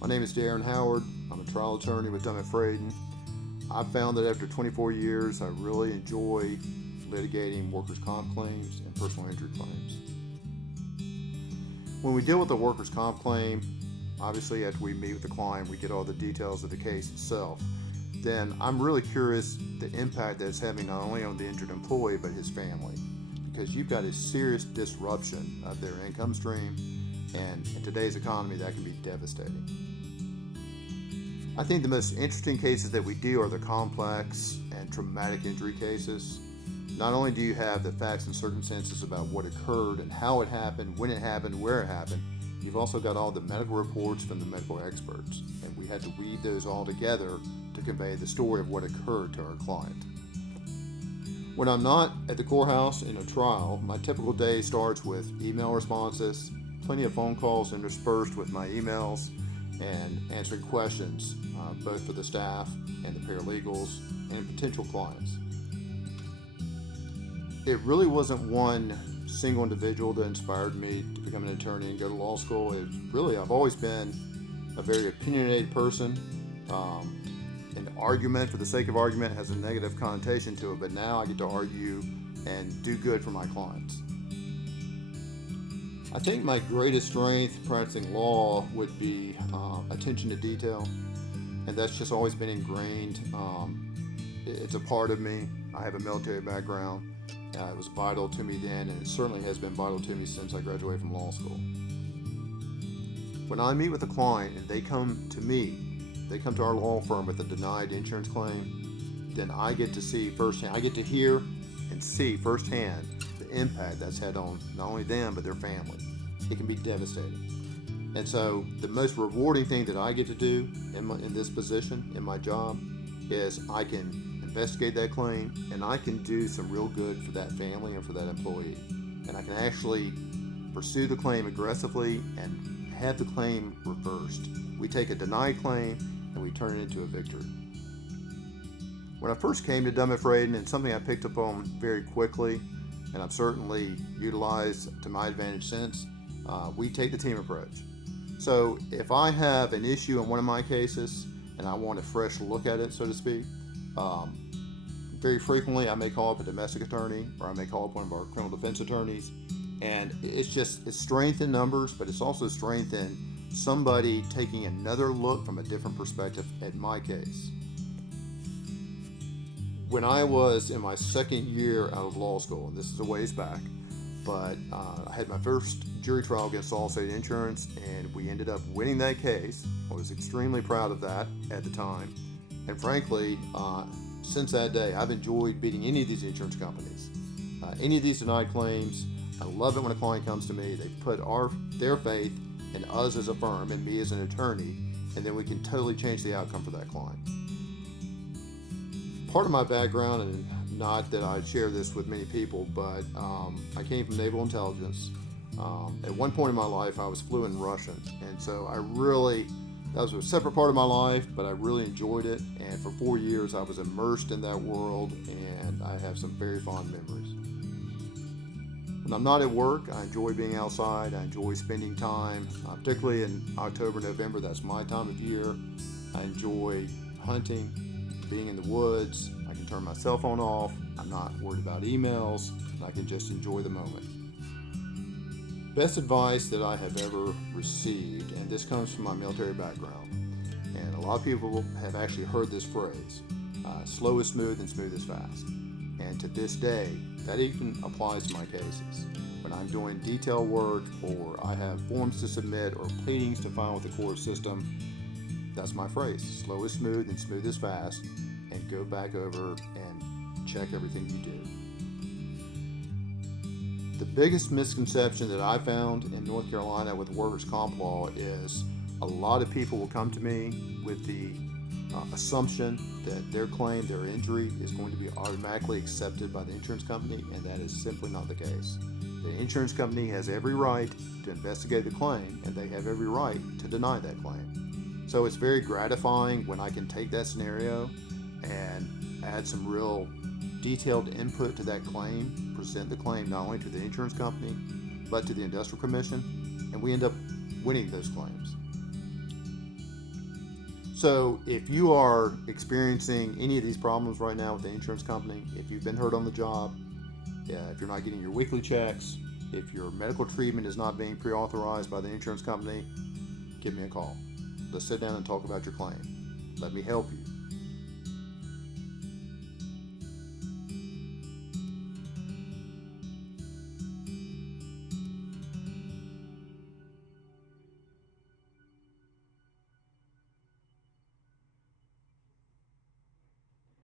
My name is Darren Howard. I'm a trial attorney with Fradin. I've found that after 24 years, I really enjoy litigating workers' comp claims and personal injury claims. When we deal with a workers' comp claim, obviously after we meet with the client, we get all the details of the case itself. Then I'm really curious the impact that it's having not only on the injured employee, but his family. Because you've got a serious disruption of their income stream, and in today's economy, that can be devastating. I think the most interesting cases that we do are the complex and traumatic injury cases. Not only do you have the facts and circumstances about what occurred and how it happened, when it happened, where it happened, you've also got all the medical reports from the medical experts, and we had to weave those all together to convey the story of what occurred to our client. When I'm not at the courthouse in a trial, my typical day starts with email responses, plenty of phone calls interspersed with my emails, and answering questions, both for the staff and the paralegals and potential clients. It really wasn't one single individual that inspired me to become an attorney and go to law school. I've always been a very opinionated person. An argument for the sake of argument has a negative connotation to it, but now I get to argue and do good for my clients. I think my greatest strength practicing law would be attention to detail, and that's just always been ingrained. It's a part of me. I have a military background. It was vital to me then, and it certainly has been vital to me since I graduated from law school. When I meet with a client and they come to me, they come to our law firm with a denied insurance claim, then I get to see firsthand, I get to hear and see firsthand the impact that's had on not only them, but their family. It can be devastating. And so the most rewarding thing that I get to do in this position, in my job, is I can investigate that claim and I can do some real good for that family and for that employee. And I can actually pursue the claim aggressively and have the claim reversed. We take a denied claim and we turn it into a victory. When I first came to Fradin, and something I picked up on very quickly, and I've certainly utilized to my advantage since, we take the team approach. So if I have an issue in one of my cases and I want a fresh look at it, so to speak, very frequently I may call up a domestic attorney or I may call up one of our criminal defense attorneys, and it's strength in numbers, but it's also strength in somebody taking another look from a different perspective at my case. When I was in my second year out of law school, and this is a ways back, but I had my first jury trial against Allstate Insurance, and we ended up winning that case. I was extremely proud of that at the time, and frankly, since that day, I've enjoyed beating any of these insurance companies. Any of these denied claims, I love it when a client comes to me. They put their faith in us as a firm and me as an attorney, and then we can totally change the outcome for that client. Part of my background, and not that I share this with many people, but I came from Naval Intelligence. At one point in my life, I was fluent in Russian, and so that was a separate part of my life, but I really enjoyed it, and for 4 years I was immersed in that world, and I have some very fond memories. When I'm not at work, I enjoy being outside. I enjoy spending time, particularly in October, November. That's my time of year. I enjoy hunting, being in the woods. I can turn my cell phone off. I'm not worried about emails, and I can just enjoy the moment. Best advice that I have ever received, and this comes from my military background, and a lot of people have actually heard this phrase, slow is smooth and smooth is fast. And to this day, that even applies to my cases. When I'm doing detail work or I have forms to submit or pleadings to file with the court system, that's my phrase, slow is smooth and smooth is fast, and go back over and check everything you do. The biggest misconception that I found in North Carolina with workers' comp law is a lot of people will come to me with the assumption that their claim, their injury, is going to be automatically accepted by the insurance company, and that is simply not the case. The insurance company has every right to investigate the claim, and they have every right to deny that claim. So it's very gratifying when I can take that scenario and add some real detailed input to that claim, present the claim not only to the insurance company, but to the Industrial Commission, and we end up winning those claims. So if you are experiencing any of these problems right now with the insurance company, if you've been hurt on the job, if you're not getting your weekly checks, if your medical treatment is not being pre-authorized by the insurance company, give me a call. Let's sit down and talk about your claim. Let me help you.